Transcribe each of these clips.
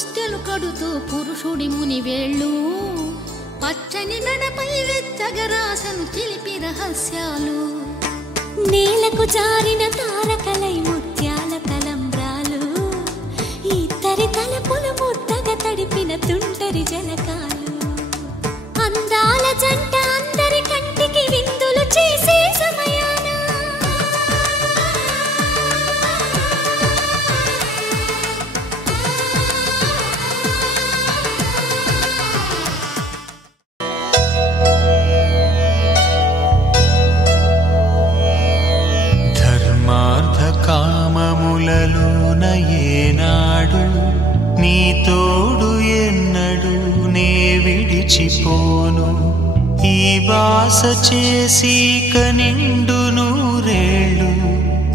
పుస్తెలు కడుతూ పురుషుడి ముని వేళ్ళు పచ్చని మెడపై వెచ్చగరాసను చిలిపి రహస్యాలు నేలకు జారిన తారకలై ముత్యాల తలంబ్రాలు ఇద్దరి తలపులు ముద్దగా తడిపిన తుంటరి జలకాలు అందాల జంట అందరి కంటికి విందులు చేసే సమయాన కామములలోన ఏనాడు నీ తోడు ఎన్నడు నే విడిచిపోను ఈ బాస చేసి కనిండు నూరేళ్ళు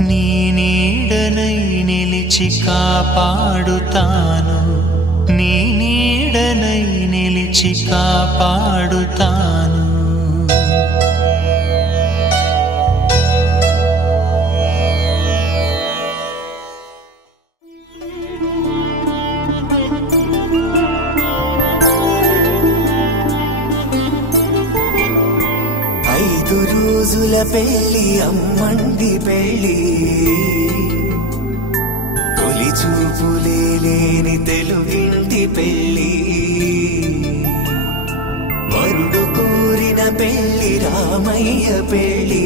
నీ నీడనై నిలిచి కాపాడుతాను నీ నీడనై నిలిచి కాపాడుతాను రోజుల పెళ్ళి అమ్మండి పెళ్ళి తొలి చూపులే లేని తెలుగింటి పెళ్ళి వరుడు కోరిన పెళ్ళి రామయ్య పెళ్ళి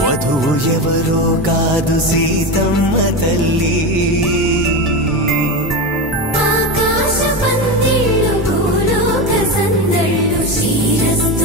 వధువు ఎవరో కాదు సీతమ్మ తల్లి ఆకాశ పందిళ్ళు భూలోక సందళ్ళు శ్రీరస్తు